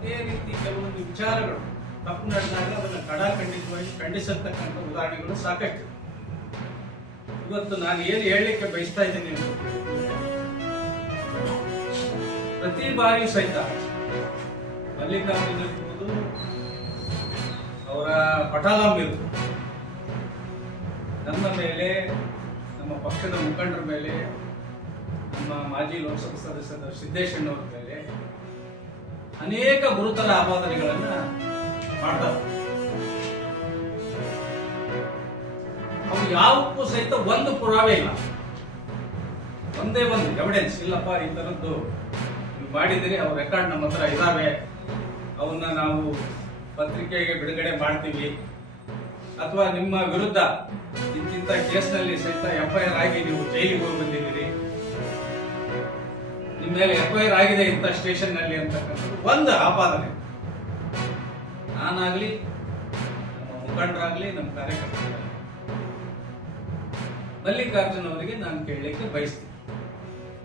ಅದೇ ರೀತಿ ಕೆಲವೊಂದು ವಿಚಾರಗಳು ತಪ್ಪು ನಡೆದಾಗ ಅದನ್ನು ಖಡಾಖಂಡಿತವಾಗಿ ಖಂಡಿಸತಕ್ಕಂಥ ಉದಾಹರಣೆಗಳು ಸಾಕಷ್ಟು. ಇವತ್ತು ನಾನು ಏನು ಹೇಳಲಿಕ್ಕೆ ಬಯಸ್ತಾ ಇದ್ದೀನಿ ಅಂದ್ರೆ, ಪ್ರತಿ ಬಾರಿ ಸಹಿತ ಮಲ್ಲಿಕಾರ್ಜುನ ಇರ್ಬೋದು, ಅವರ ಪಟಾಲಂ ಇರ್ಬೋದು, ನನ್ನ ಮೇಲೆ, ನಮ್ಮ ಪಕ್ಷದ ಮುಖಂಡರ ಮೇಲೆ, ನಮ್ಮ ಮಾಜಿ ಲೋಕಸಭಾ ಸದಸ್ಯರ ಸಿದ್ದೇಶಣ್ಣವ್ರ ಮೇಲೆ ಅನೇಕ ಗುರುತರ ಆಪಾದನೆಗಳನ್ನ ಮಾಡ್ತಾರೆ. ಅವು ಯಾವಕ್ಕೂ ಸಹಿತ ಒಂದು ಪುರಾವೆ ಇಲ್ಲ, ಒಂದೇ ಒಂದು ಎವಿಡೆನ್ಸ್ ಇಲ್ಲಪ್ಪ ಈ ತರದ್ದು ನೀವು ಮಾಡಿದಿರಿ, ಅವ್ರ ರೆಕಾರ್ಡ್ ನಮ್ಮ ಹತ್ರ ಇದಾವೆ, ಅವನ್ನ ನಾವು ಪತ್ರಿಕೆಗೆ ಬಿಡುಗಡೆ ಮಾಡ್ತೀವಿ, ಅಥವಾ ನಿಮ್ಮ ವಿರುದ್ಧ ಇಂತಿಂತ ಕೇಸ್ನಲ್ಲಿ ಸಹಿತ FIR ಆಗಿ ನೀವು ಜೈಲಿಗೆ ಹೋಗಿ ಬಂದಿದ್ದೀರಿ, ನಿಮ್ಮ ಮೇಲೆ FIR ಆಗಿದೆ ಇಂಥ ಸ್ಟೇಷನ್ ನಲ್ಲಿ ಅಂತಕ್ಕಂಥದ್ದು ಒಂದು ಆಪಾದನೆ. ನಾನಾಗ್ಲಿ, ನಮ್ಮ ಮುಖಂಡರಾಗ್ಲಿ, ನಮ್ಮ ಕಾರ್ಯಕರ್ತರಾಗಲಿ ಮಲ್ಲಿಕಾರ್ಜುನ್ ಅವರಿಗೆ ನಾನು ಕೇಳಲಿಕ್ಕೆ ಬಯಸ್ತೀನಿ,